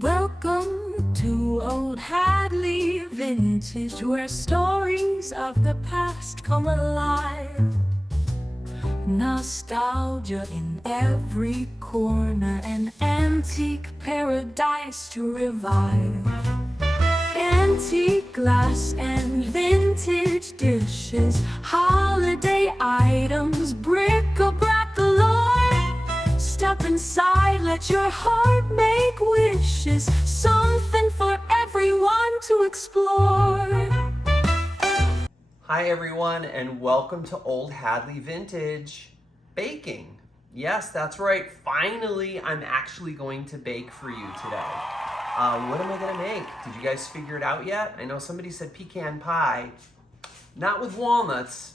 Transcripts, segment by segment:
Welcome to Oldehadleyvintage, where stories of the past come alive. Nostalgia in every corner, an antique paradise to revive. Antique glass and vintage dishes, holiday items, bric-a-brac galore. Step inside, let your heart make wishes, something for everyone to explore. Hi everyone, and welcome to Oldehadleyvintage baking. Yes, that's right. Finally, I'm actually going to bake for you today. What am I gonna make? Did you guys figure it out yet? I know somebody said pecan pie, not with walnuts,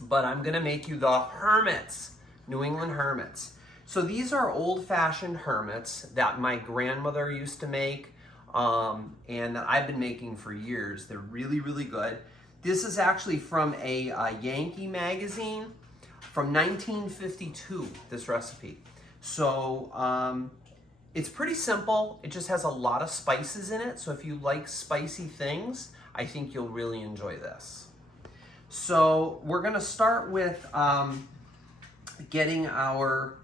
but I'm gonna make you the Hermits, New England Hermits. So these are old-fashioned hermits that my grandmother used to make, and that I've been making for years. They're really, really good. This is actually from a Yankee magazine from 1952, this recipe. So it's pretty simple. It just has a lot of spices in it. So if you like spicy things, I think you'll really enjoy this. So we're gonna start with getting our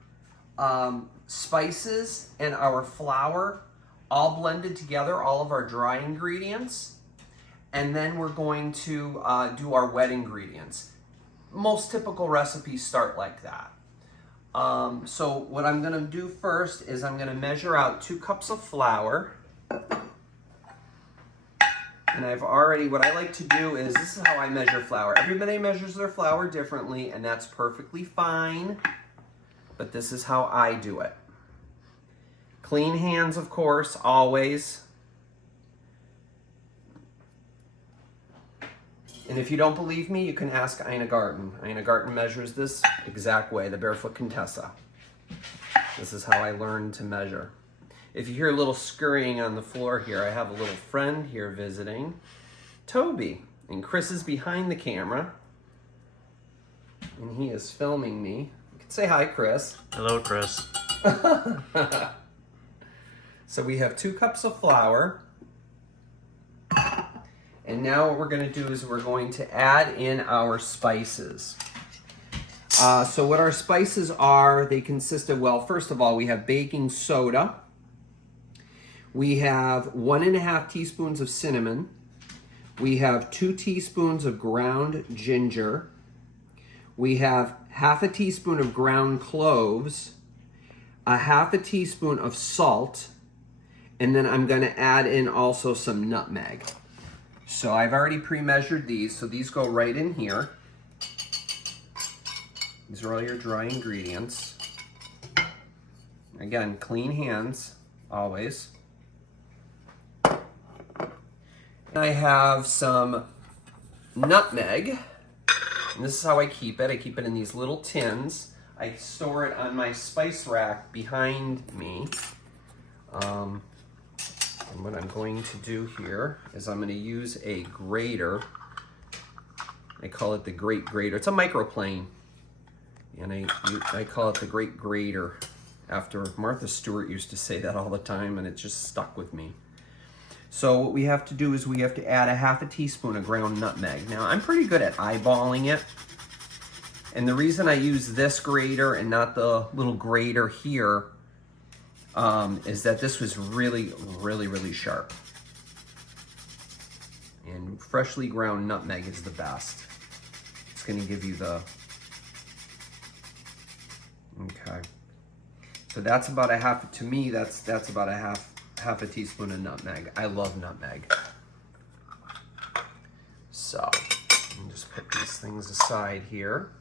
spices and our flour all blended together, all of our dry ingredients. And then we're going to do our wet ingredients. Most typical recipes start like that. So what I'm gonna do first is I'm gonna measure out 2 cups of flour. And what I like to do is, this is how I measure flour. Everybody measures their flour differently, and that's perfectly fine. But this is how I do it. Clean hands, of course, always. And if you don't believe me, you can ask Ina Garten. Ina Garten measures this exact way, the Barefoot Contessa. This is how I learned to measure. If you hear a little scurrying on the floor here, I have a little friend here visiting, Toby. And Chris is behind the camera, and he is filming me. You can say hi, Chris. Hello, Chris. So we have 2 cups of flour. And now what we're going to do is we're going to add in our spices. So what our spices are, they consist of, well, first of all, we have baking soda. We have 1.5 teaspoons of cinnamon. We have 2 teaspoons of ground ginger. We have 1/2 teaspoon of ground cloves, 1/2 teaspoon of salt, and then I'm going to add in also some nutmeg. So I've already pre-measured these, so these go right in here. These are all your dry ingredients. Again, clean hands, always. I have some nutmeg, and this is how I keep it. I keep it in these little tins. I store it on my spice rack behind me. And what I'm going to do here is I'm going to use a grater. I call it the Great Grater. It's a microplane, and I call it the Great Grater after Martha Stewart used to say that all the time, and it just stuck with me. So what we have to do is we have to add 1/2 teaspoon of ground nutmeg. Now I'm pretty good at eyeballing it, and the reason I use this grater and not the little grater here is that this was really, really, really sharp. And freshly ground nutmeg is the best. It's going to give you the... Okay. So that's about to me, that's about half a teaspoon of nutmeg. I love nutmeg. So, I'll just put these things aside here.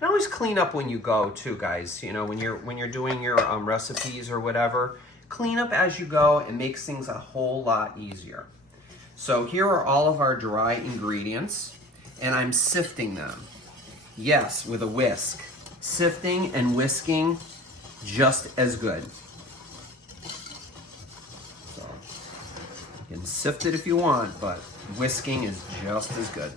And always clean up when you go too, guys. You know, when you're doing your recipes or whatever, clean up as you go. It makes things a whole lot easier. So here are all of our dry ingredients, and I'm sifting them. Yes, with a whisk. Sifting and whisking, just as good. So you can sift it if you want, but whisking is just as good.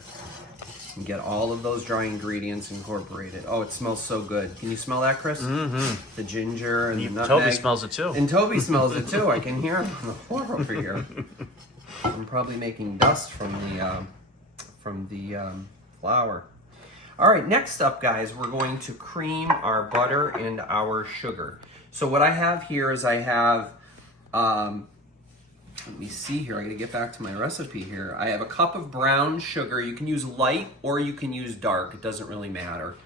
and get all of those dry ingredients incorporated. Oh, it smells so good. Can you smell that, Chris? Mm-hmm. The ginger and the nutmeg. Toby smells it too. And Toby smells it too. I can hear it on the floor over here. I'm probably making dust from the flour. All right, next up, guys, we're going to cream our butter and our sugar. So what I have here is I have, let me see here, I gotta get back to my recipe here. I have a cup of brown sugar. You can use light or you can use dark, it doesn't really matter.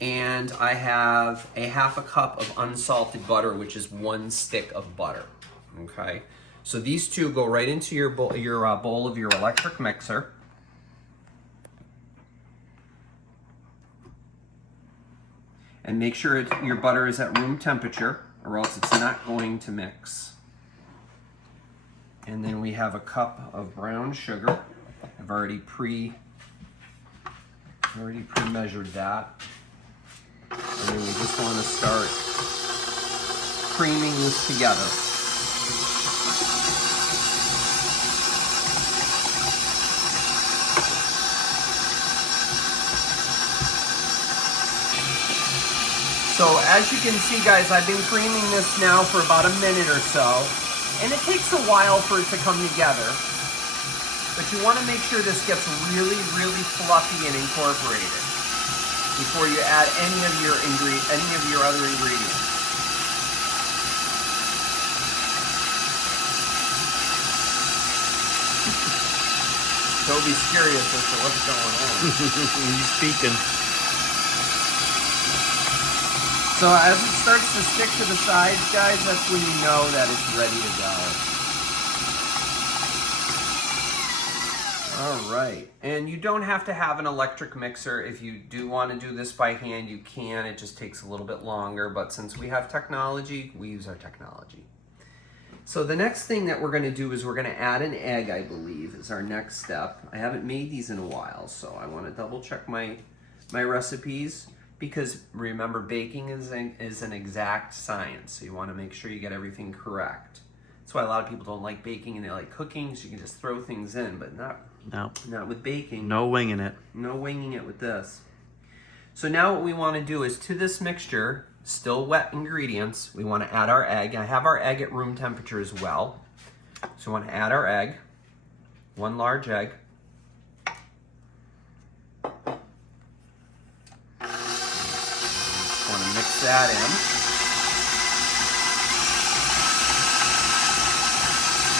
And I have a half a cup of unsalted butter, which is 1 stick of butter, okay? So these two go right into your bowl of your electric mixer. And make sure your butter is at room temperature, or else it's not going to mix. And then we have a cup of brown sugar. I've already pre-measured that. And then we just want to start creaming this together. So as you can see, guys, I've been creaming this now for about a minute or so. And it takes a while for it to come together, but you want to make sure this gets really, really fluffy and incorporated before you add any of your other ingredients. Toby's curious as to what's going on. He's speaking. So as it starts to stick to the sides, guys, that's when you know that it's ready to go. All right, and you don't have to have an electric mixer. If you do want to do this by hand, you can. It just takes a little bit longer, but since we have technology, we use our technology. So the next thing that we're going to do is we're going to add an egg, I believe, is our next step. I haven't made these in a while, so I want to double check my recipes. Because remember, baking is an exact science, so you want to make sure you get everything correct. That's why a lot of people don't like baking and they like cooking, so you can just throw things in, but not with baking. No winging it. No winging it with this. So now what we want to do is to this mixture, still wet ingredients, we want to add our egg. I have our egg at room temperature as well. So we want to add our egg, 1 large egg. Want to mix that in.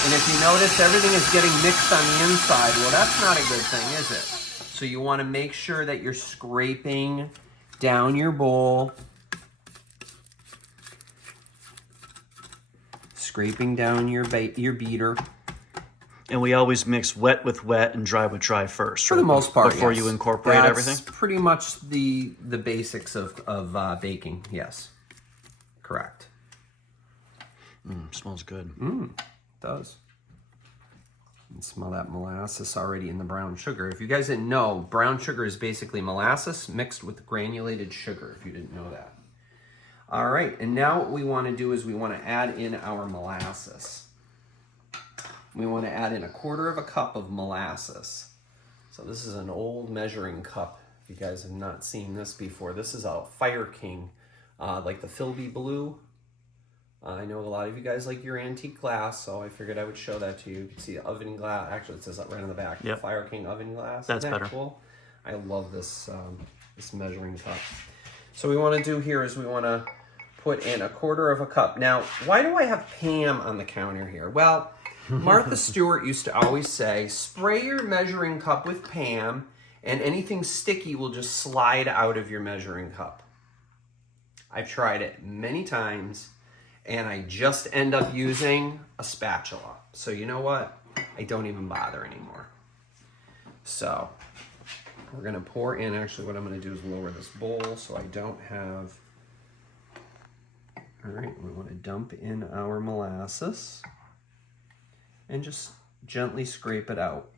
And if you notice, everything is getting mixed on the inside. Well, that's not a good thing, is it? So you want to make sure that you're scraping down your bowl. Scraping down your beater. And we always mix wet with wet and dry with dry first. For the most part, before yes. you incorporate everything? That's pretty much the basics of baking, yes. Correct. Smells good. It does. You can smell that molasses already in the brown sugar. If you guys didn't know, brown sugar is basically molasses mixed with granulated sugar, if you didn't know that. All right, and now what we want to do is we want to add in our molasses. We want to add in 1/4 cup of molasses. So this is an old measuring cup. If you guys have not seen this before, this is a Fire King, like the Philby Blue. I know a lot of you guys like your antique glass, so I figured I would show that to you. You can see oven glass. Actually, it says that right on the back. Yep. Fire King oven glass. That's Isn't that better. Cool? I love this this measuring cup. So what we want to do here is we want to put in 1/4 cup. Now, why do I have Pam on the counter here? Well, Martha Stewart used to always say, spray your measuring cup with Pam and anything sticky will just slide out of your measuring cup. I've tried it many times and I just end up using a spatula. So you know what? I don't even bother anymore. So we're gonna pour in, actually what I'm gonna do is lower this bowl so I don't have, all right, we wanna dump in our molasses and just gently scrape it out.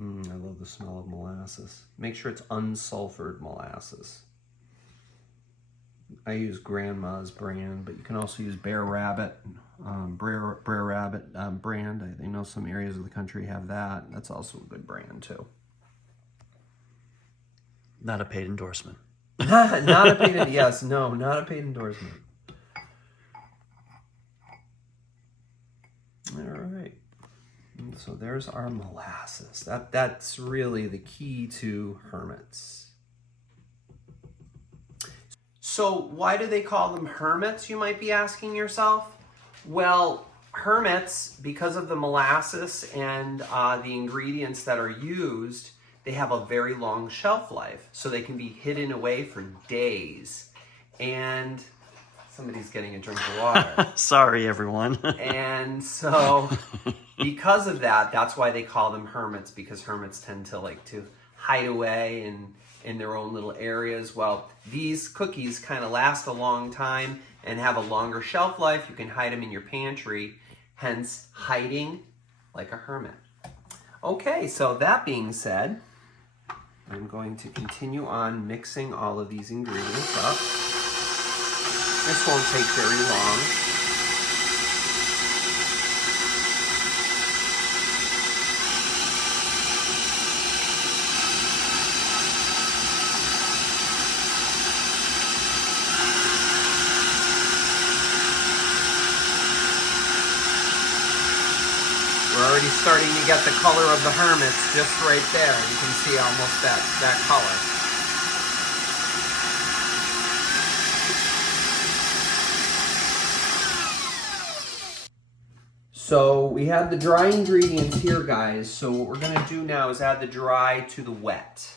I love the smell of molasses. Make sure it's unsulfured molasses. I use Grandma's brand, but you can also use Bear Rabbit. Brer Rabbit brand. I know some areas of the country have that. That's also a good brand too. Not a paid endorsement. Not a paid, yes, no, not a paid endorsement. All right. And so there's our molasses. That's really the key to hermits. So why do they call them hermits, you might be asking yourself? Well, hermits, because of the molasses and the ingredients that are used, they have a very long shelf life. So they can be hidden away for days. And somebody's getting a drink of water. Sorry, everyone. And so because of that, that's why they call them hermits, because hermits tend to like to hide away in their own little areas. Well, these cookies kind of last a long time and have a longer shelf life. You can hide them in your pantry, hence hiding like a hermit. Okay, so that being said, I'm going to continue on mixing all of these ingredients up. This won't take very long. We're already starting to get the color of the hermits just right there. You can see almost that color. So we have the dry ingredients here, guys. So what we're gonna do now is add the dry to the wet.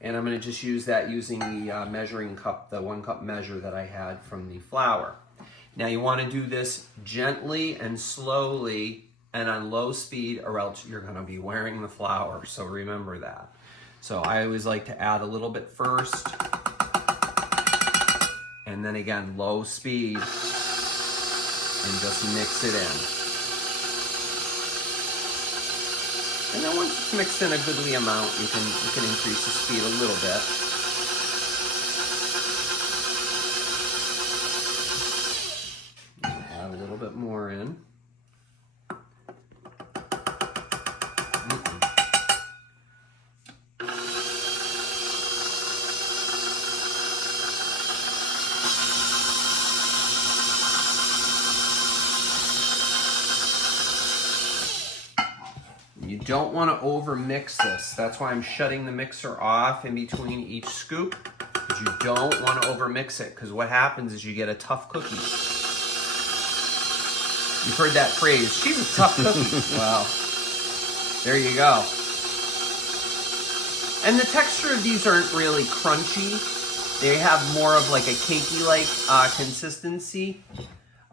And I'm gonna just use that using the measuring cup, the 1 cup measure that I had from the flour. Now you wanna do this gently and slowly and on low speed, or else you're gonna be wearing the flour, so remember that. So I always like to add a little bit first, and then again, low speed, and just mix it in. And then once it's mixed in a goodly amount, you can increase the speed a little bit. Add a little bit more in. You don't want to over mix this. That's why I'm shutting the mixer off in between each scoop, because you don't want to over mix it, because what happens is you get a tough cookie. You've heard that phrase, she's a tough cookie. Well, there you go. And the texture of these aren't really crunchy. They have more of like a cakey-like consistency.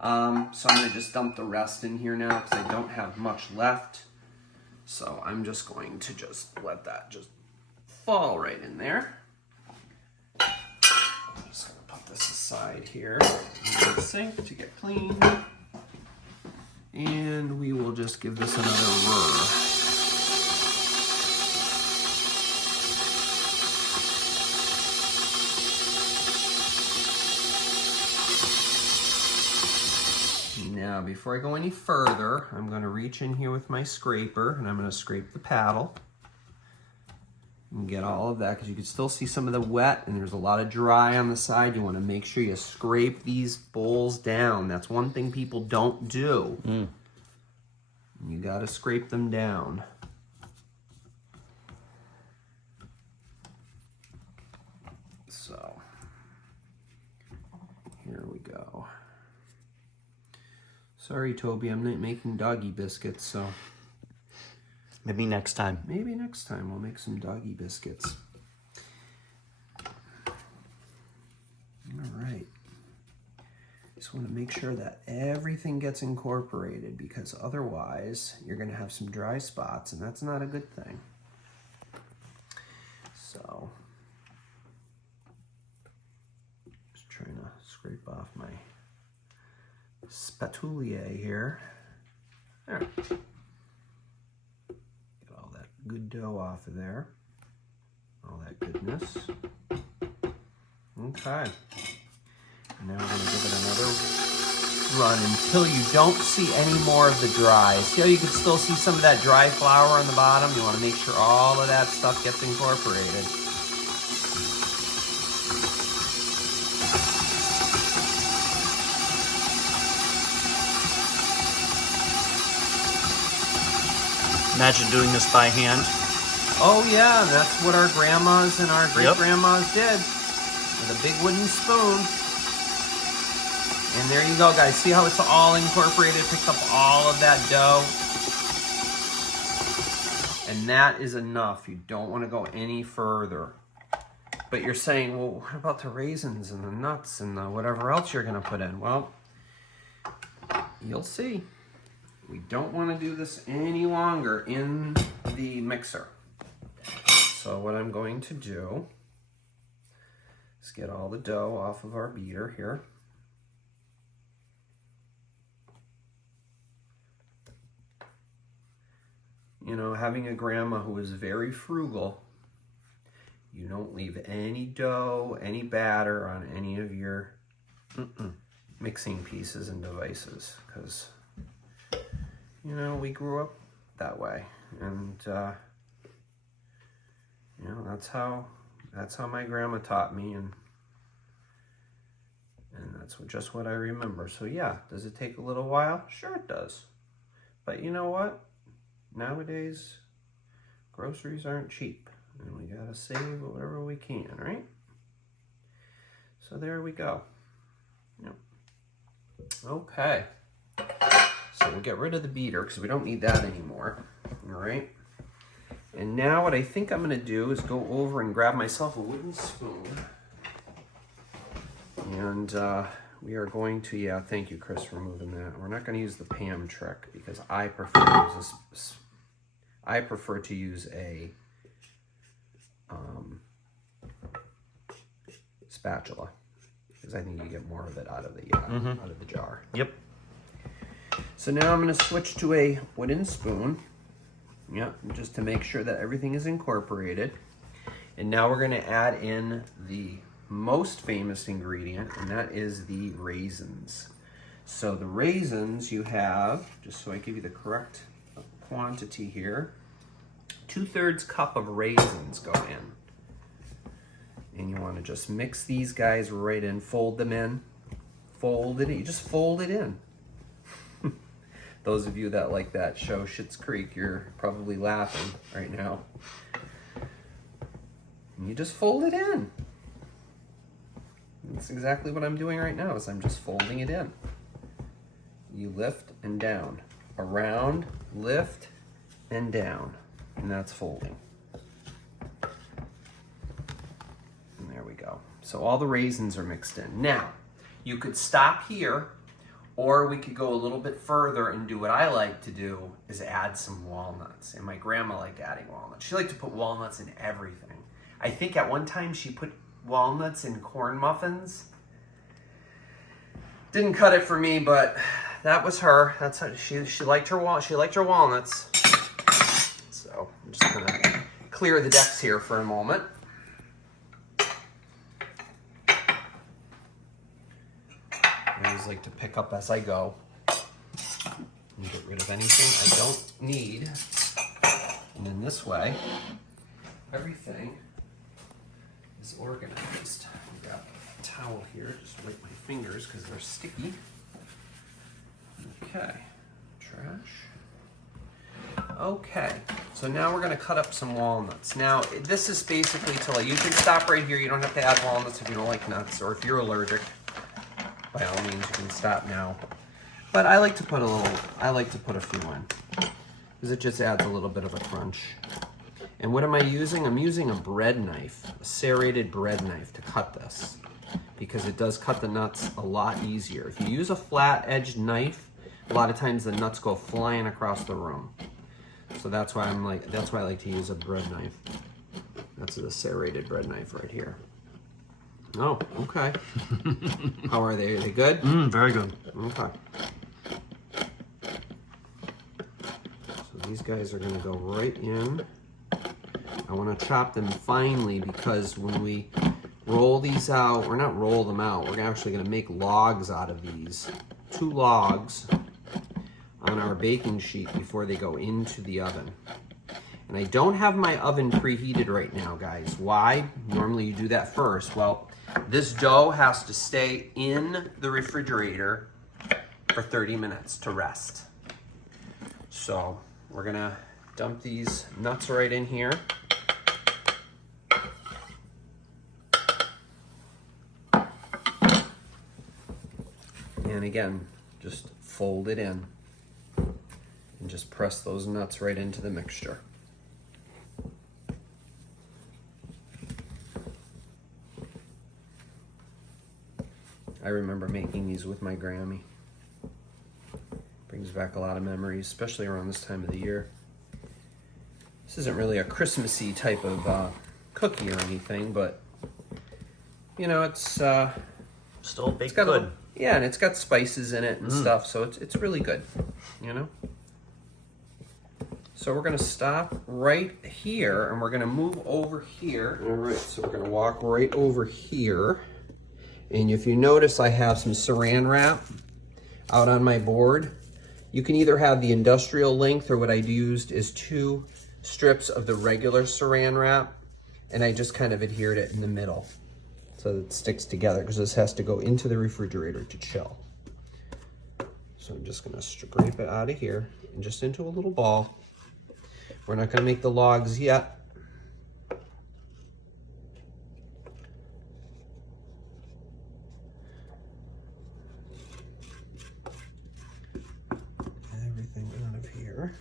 So I'm going to just dump the rest in here now, because I don't have much left. So I'm just going to just let that just fall right in there. I'm just going to put this aside here in the sink to get clean. And we will just give this another whirl. Now, before I go any further, I'm going to reach in here with my scraper, and I'm going to scrape the paddle and get all of that, because you can still see some of the wet, and there's a lot of dry on the side. You want to make sure you scrape these bowls down. That's one thing people don't do. You got to scrape them down. So, here we go. Sorry, Toby, I'm not making doggy biscuits, so... Maybe next time. Maybe next time we'll make some doggy biscuits. All right. Just want to make sure that everything gets incorporated, because otherwise you're going to have some dry spots, and that's not a good thing. So, just trying to scrape off my spatula here. There. Get all that good dough off of there. All that goodness. Okay. And now we're going to give it another run until you don't see any more of the dry. See how you can still see some of that dry flour on the bottom? You want to make sure all of that stuff gets incorporated. Imagine doing this by hand. Oh yeah, that's what our grandmas and our great-grandmas did with a big wooden spoon. And there you go, guys. See how it's all incorporated, picked up all of that dough? And that is enough. You don't want to go any further. But you're saying, well, what about the raisins and the nuts and the whatever else you're going to put in? Well, you'll see. We don't want to do this any longer in the mixer. So what I'm going to do is get all the dough off of our beater here. You know, having a grandma who is very frugal, you don't leave any dough, any batter on any of your mixing pieces and devices, because, you know, we grew up that way, and you know, that's how my grandma taught me, and that's just what I remember. So yeah, does it take a little while? Sure it does. But you know what? Nowadays, groceries aren't cheap, and we gotta save whatever we can, right? So there we go. Yep. Okay. So we'll get rid of the beater because we don't need that anymore. All right. And now what I think I'm going to do is go over and grab myself a wooden spoon. And we are going to, yeah, thank you, Chris, for moving that. We're not going to use the Pam trick because I prefer to use a spatula, because I think you get more of it out of the jar. Yep. So now I'm going to switch to a wooden spoon. Yep, just to make sure that everything is incorporated. And now we're going to add in the most famous ingredient, and that is the raisins. So the raisins you have, just so I give you the correct quantity here, 2/3 cup of raisins go in. And you want to just mix these guys right in, fold them in, fold it in, you just fold it in. Those of you that like that show Schitt's Creek, you're probably laughing right now. And you just fold it in. That's exactly what I'm doing right now, is I'm just folding it in. You lift and down, around, lift and down, and that's folding. And there we go. So all the raisins are mixed in. Now, you could stop here, or we could go a little bit further and do what I like to do, is add some walnuts. And my grandma liked adding walnuts. She liked to put walnuts in everything. I think at one time she put walnuts in corn muffins. Didn't cut it for me, but that was her. That's how she liked her walnuts. So I'm just gonna clear the decks here for a moment. I always like to pick up as I go and get rid of anything I don't need. And in this way, everything is organized. I've got a towel here, just wipe my fingers because they're sticky. Okay, trash. Okay, so now we're gonna cut up some walnuts. Now, this is basically you can stop right here. You don't have to add walnuts if you don't like nuts, or if you're allergic. By all means, you can stop now. But I like to put a few in, because it just adds a little bit of a crunch. And what am I using? I'm using a bread knife, a serrated bread knife, to cut this, because it does cut the nuts a lot easier. If you use a flat-edged knife, a lot of times the nuts go flying across the room. So that's why I like to use a bread knife. That's a serrated bread knife right here. Oh, okay. How are they? Are they good? Very good. Okay. So these guys are going to go right in. I want to chop them finely, because when we roll these out, we're not roll them out, we're actually going to make logs out of these 2 logs on our baking sheet before they go into the oven. And I don't have my oven preheated right now, guys. Why? Normally you do that first. Well, this dough has to stay in the refrigerator for 30 minutes to rest. So we're gonna dump these nuts right in here. And again, just fold it in and just press those nuts right into the mixture. I remember making these with my Grammy. Brings back a lot of memories, especially around this time of the year. This isn't really a Christmassy type of cookie or anything, but you know, it's Still baked got good. yeah, and it's got spices in it and stuff, so it's really good, you know? So we're gonna stop right here and we're gonna move over here. All right, so we're gonna walk right over here. And if you notice, I have some saran wrap out on my board. You can either have the industrial length, or what I used is 2 strips of the regular saran wrap, and I just kind of adhered it in the middle so that it sticks together, because this has to go into the refrigerator to chill. So I'm just gonna scrape it out of here and just into a little ball. We're not gonna make the logs yet. Everything out of here.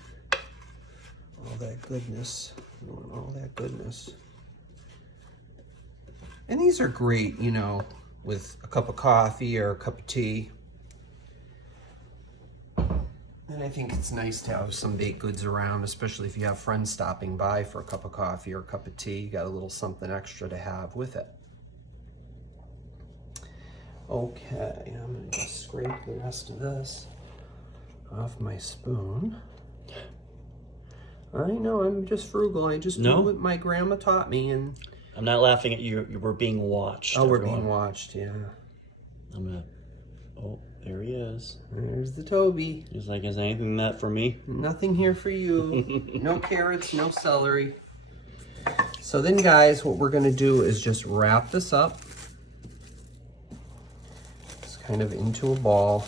All that goodness. We want all that goodness. And these are great, you know, with a cup of coffee or a cup of tea. And I think it's nice to have some baked goods around, especially if you have friends stopping by for a cup of coffee or a cup of tea. You got a little something extra to have with it. Okay, I'm gonna just scrape the rest of this off my spoon. I know, I'm just frugal. I just do what my grandma taught me, and I'm not laughing at you. You were being watched. oh, we're everyone. being watched, yeah. I'm gonna. Oh, there he is. There's the Toby. He's like, is anything that for me? Nothing here for you. No carrots, no celery. So then, guys, what we're gonna do is just wrap this up. It's kind of into a ball.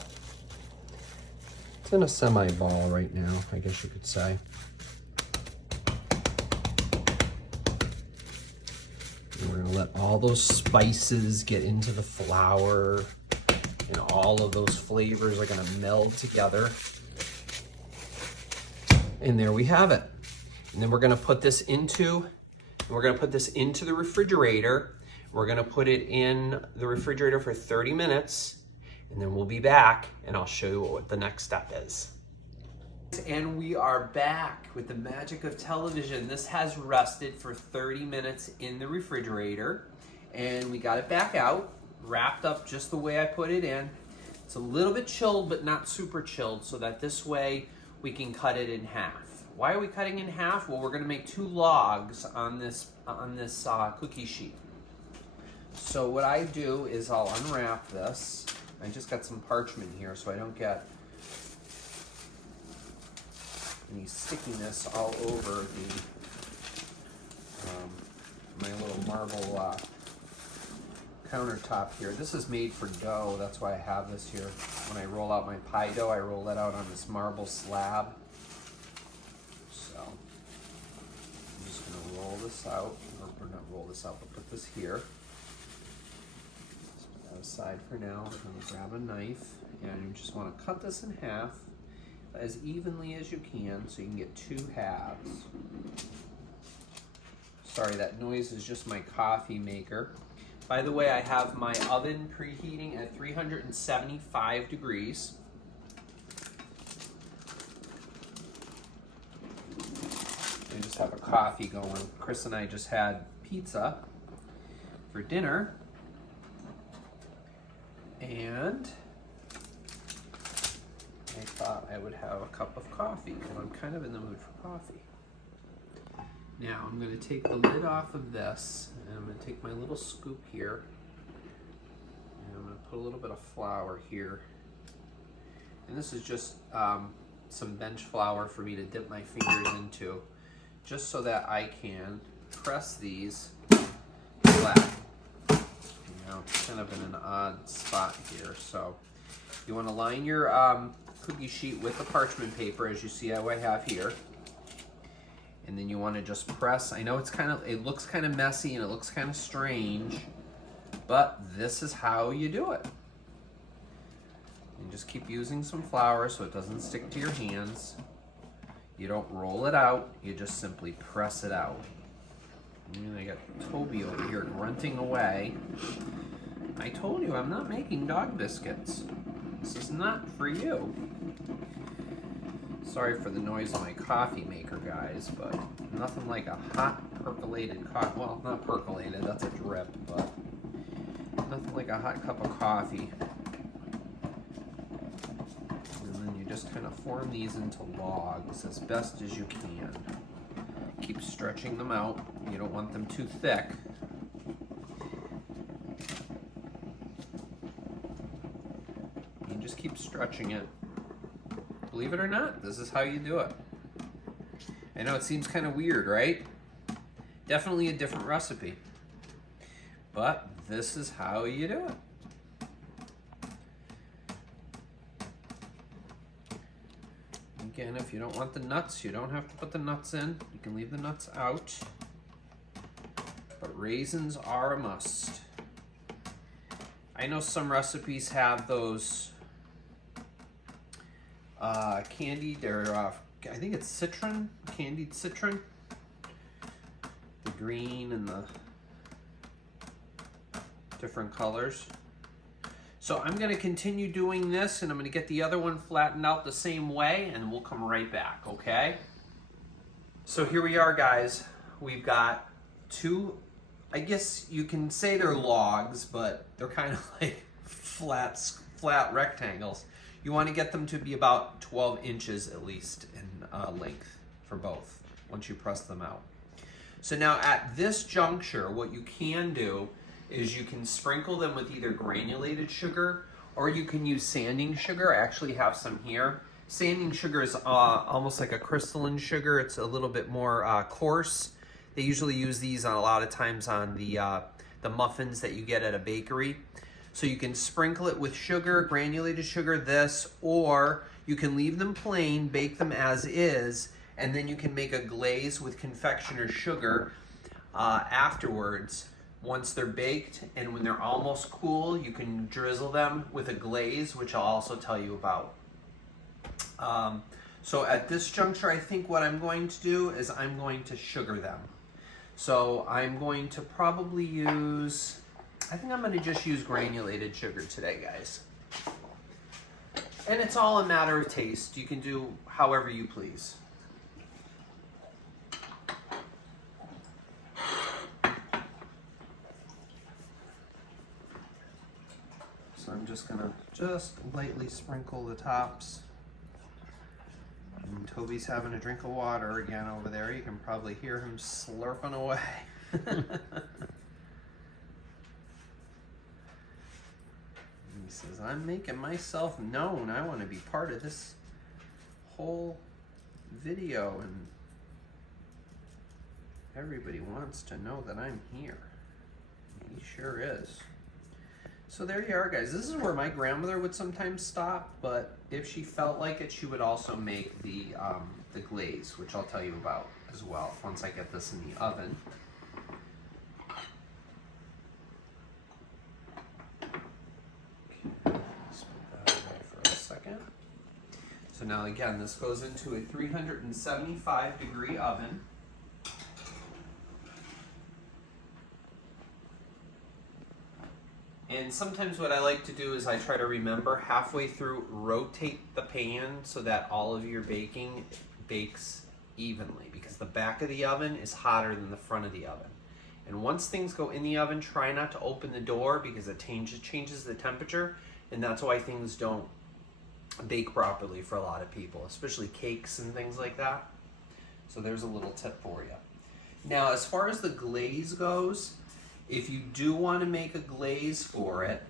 It's in a semi-ball right now, I guess you could say. And we're gonna let all those spices get into the flour, and all of those flavors are gonna meld together. And there we have it. And then we're gonna put this into, the refrigerator. We're gonna put it in the refrigerator for 30 minutes, and then we'll be back and I'll show you what the next step is. And we are back with the magic of television. This has rested for 30 minutes in the refrigerator, and we got it back out, wrapped up just the way I put it in. It's a little bit chilled, but not super chilled, so that this way we can cut it in half. Why are we cutting in half? Well, we're gonna make 2 logs on this cookie sheet. So what I do is I'll unwrap this. I just got some parchment here so I don't get any stickiness all over my little marble countertop here. This is made for dough, that's why I have this here. When I roll out my pie dough, I roll that out on this marble slab. So I'm just gonna roll this out, or not roll this out, but put this here. Put that aside for now. I'm gonna grab a knife, and you just wanna cut this in half as evenly as you can, so you can get 2 halves. Sorry, that noise is just my coffee maker. By the way, I have my oven preheating at 375 degrees. I just have a coffee going. Chris and I just had pizza for dinner. And I thought I would have a cup of coffee, and I'm kind of in the mood for coffee. Now I'm going to take the lid off of this, and I'm going to take my little scoop here, and I'm going to put a little bit of flour here And this is just some bench flour for me to dip my fingers into, just so that I can press these flat. Now it's kind of in an odd spot here, so you want to line your cookie sheet with the parchment paper, as you see how I have here, and then you want to just press. I know it looks kind of messy and it looks kind of strange, but this is how you do it. And just keep using some flour so it doesn't stick to your hands. You don't roll it out, you just simply press it out. And I got Toby over here grunting away. I told you I'm not making dog biscuits. This is not for you. Sorry for the noise of my coffee maker, guys, but nothing like a hot percolated coffee. Well, not percolated, that's a drip, but nothing like a hot cup of coffee. And then you just kind of form these into logs as best as you can. Keep stretching them out. You don't want them too thick. You just keep stretching it. Believe it or not, this is how you do it. I know it seems kind of weird, right? Definitely a different recipe. But this is how you do it. Again, if you don't want the nuts, you don't have to put the nuts in. You can leave the nuts out. But raisins are a must. I know some recipes have those candied, or I think it's citron, candied citron. The green and the different colors. So I'm going to continue doing this, and I'm going to get the other one flattened out the same way, and we'll come right back, okay? So here we are, guys. We've got two, I guess you can say they're logs, but they're kind of like flat rectangles. You want to get them to be about 12 inches at least in length for both once you press them out. So now at this juncture, what you can do is you can sprinkle them with either granulated sugar, or you can use sanding sugar. I actually have some here. Sanding sugar is almost like a crystalline sugar. It's a little bit more coarse. They usually use these on a lot of times on the muffins that you get at a bakery. So you can sprinkle it with sugar, granulated sugar, this, or you can leave them plain, bake them as is, and then you can make a glaze with confectioner's sugar afterwards. Once they're baked, and when they're almost cool, you can drizzle them with a glaze, which I'll also tell you about. So at this juncture, I think what I'm going to do is I'm going to sugar them. So I'm going to probably use, I think I'm going to just use granulated sugar today, guys. And it's all a matter of taste. You can do however you please. So I'm just gonna lightly sprinkle the tops. And Toby's having a drink of water again over there. You can probably hear him slurping away. He says, I'm making myself known. I want to be part of this whole video, and everybody wants to know that I'm here. He sure is. So there you are, guys. This is where my grandmother would sometimes stop, but if she felt like it, she would also make the glaze, which I'll tell you about as well once I get this in the oven. Okay, let's put that away for a second. So now again, this goes into a 375-degree oven. And sometimes what I like to do is I try to remember halfway through, rotate the pan so that all of your baking bakes evenly, because the back of the oven is hotter than the front of the oven. And once things go in the oven, try not to open the door because it changes the temperature, and that's why things don't bake properly for a lot of people, especially cakes and things like that. So there's a little tip for you. Now, as far as the glaze goes, if you do want to make a glaze for it,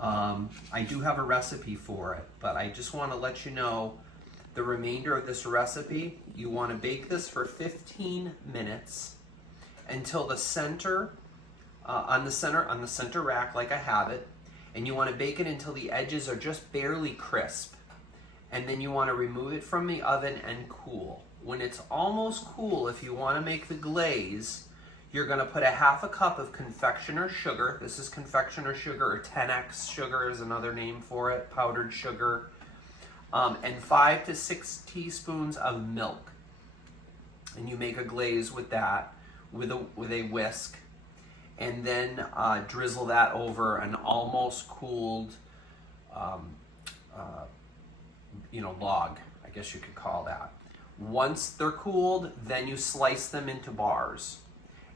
I do have a recipe for it, but I just want to let you know the remainder of this recipe. You want to bake this for 15 minutes until the center, on the center rack like I have it, and you want to bake it until the edges are just barely crisp. And then you want to remove it from the oven and cool. When it's almost cool, if you want to make the glaze, you're going to put a half a cup of confectioner sugar. This is confectioner sugar, or 10x sugar is another name for it, powdered sugar, and 5 to 6 teaspoons of milk. And you make a glaze with that, with a whisk, and then drizzle that over an almost cooled, log, I guess you could call that. Once they're cooled, then you slice them into bars.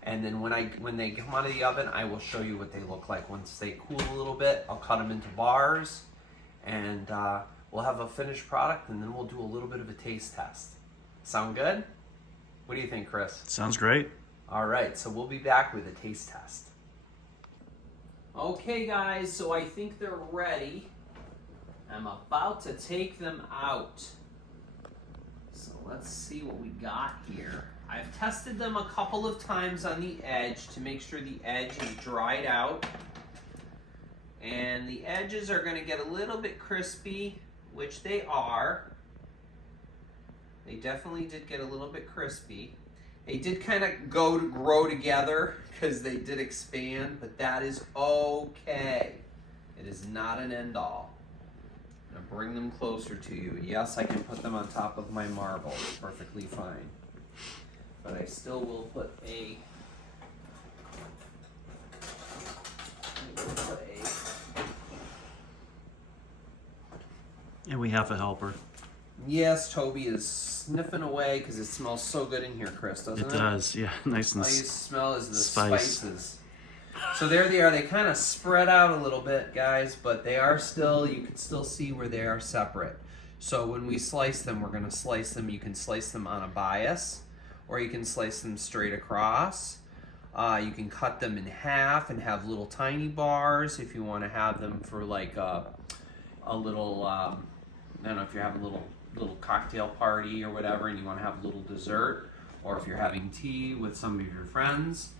And then when they come out of the oven, I will show you what they look like. Once they cool a little bit, I'll cut them into bars, and we'll have a finished product, and then we'll do a little bit of a taste test. Sound good? What do you think, Chris? Sounds great. All right, so we'll be back with a taste test. Okay, guys, so I think they're ready. I'm about to take them out. So let's see what we got here. I've tested them a couple of times on the edge to make sure the edge is dried out. And the edges are going to get a little bit crispy, which they are. They definitely did get a little bit crispy. They did kind of grow together because they did expand, but that is okay. It is not an end all. I'm going to bring them closer to you. Yes, I can put them on top of my marble. Perfectly fine. But I still will put a And we have a helper. Yes, Toby is sniffing away because it smells so good in here, Chris, doesn't it? It does, yeah. Nice and All you smell is the spice. spices. So there they are. They kind of spread out a little bit, guys, but they are still, you can still see where they are separate. So when we slice them, we're going to slice them. You can slice them on a bias, or you can slice them straight across. You can cut them in half and have little tiny bars if you want to have them for like a little, I don't know, if you're having a little cocktail party or whatever and you want to have a little dessert, or if you're having tea with some of your friends.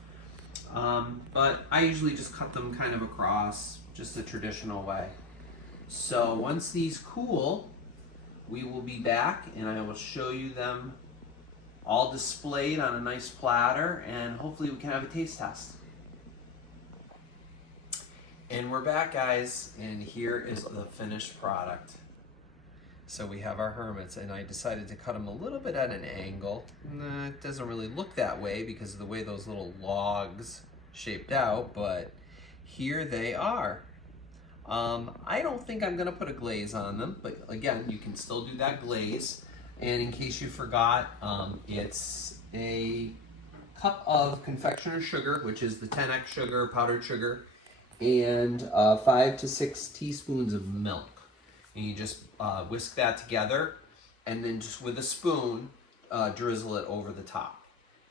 But I usually just cut them kind of across, just the traditional way. So once these cool, we will be back and I will show you them all displayed on a nice platter, and hopefully we can have a taste test. And we're back, guys, and here is the finished product. So we have our hermits, and I decided to cut them a little bit at an angle. It doesn't really look that way because of the way those little logs shaped out, but here they are. I don't think I'm gonna put a glaze on them, but again, you can still do that glaze. And in case you forgot, it's a cup of confectioner sugar, which is the 10x sugar, powdered sugar, and 5 to 6 teaspoons of milk. And you just whisk that together, and then just with a spoon, drizzle it over the top.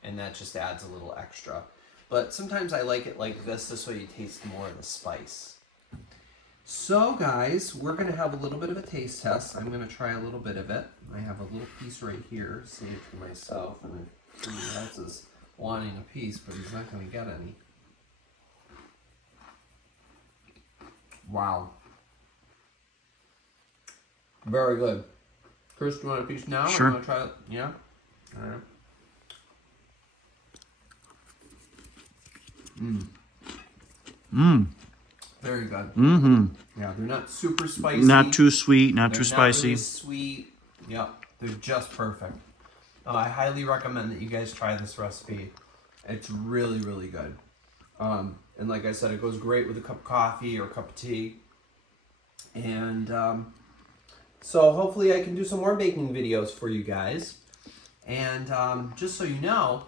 And that just adds a little extra. But sometimes I like it like this way you taste more of the spice. So guys, we're gonna have a little bit of a taste test. I'm gonna try a little bit of it. I have a little piece right here, saved for myself, and somebody else is wanting a piece, but he's not gonna get any. Wow. Very good. Chris, do you want a piece now? Sure. Or you want to try it? Yeah? All right. Very good. Yeah, they're not super spicy. Not too sweet, not They're too spicy. Not really sweet. Yep, they're just perfect. I highly recommend that you guys try this recipe. It's really, really good. And like I said, it goes great with a cup of coffee or a cup of tea. And so hopefully I can do some more baking videos for you guys. And just so you know,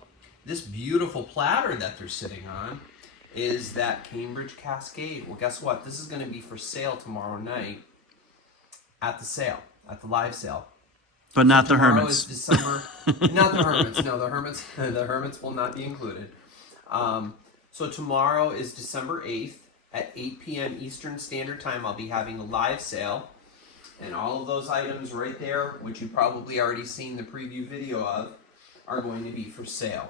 this beautiful platter that they're sitting on is that Cambridge Cascade. Well, guess what? This is going to be for sale tomorrow night at the sale, at the live sale. But not the Tomorrow hermits. is December. Not the hermits. No, the hermits will not be included. So tomorrow is December 8th, at 8 p.m. Eastern Standard Time, I'll be having a live sale. And all of those items right there, which you've probably already seen the preview video of, are going to be for sale.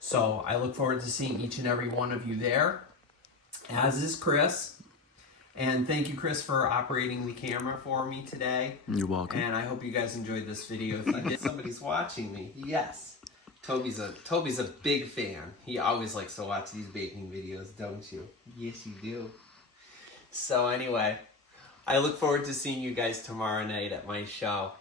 So I look forward to seeing each and every one of you there, as is Chris. And thank you, Chris, for operating the camera for me today. You're welcome. And I hope you guys enjoyed this video. If you did, somebody's watching me. Yes. Toby's a big fan. He always likes to watch these baking videos, don't you? Yes, you do. So anyway, I look forward to seeing you guys tomorrow night at my show.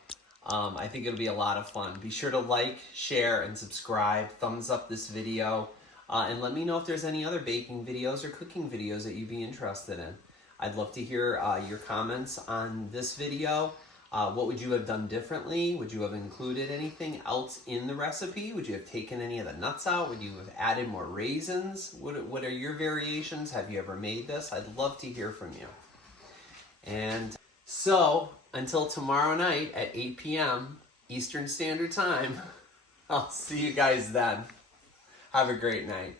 I think it'll be a lot of fun. Be sure to like, share, and subscribe. Thumbs up this video. And let me know if there's any other baking videos or cooking videos that you'd be interested in. I'd love to hear your comments on this video. What would you have done differently? Would you have included anything else in the recipe? Would you have taken any of the nuts out? Would you have added more raisins? What are your variations? Have you ever made this? I'd love to hear from you. And so, until tomorrow night at 8 p.m. Eastern Standard Time, I'll see you guys then. Have a great night.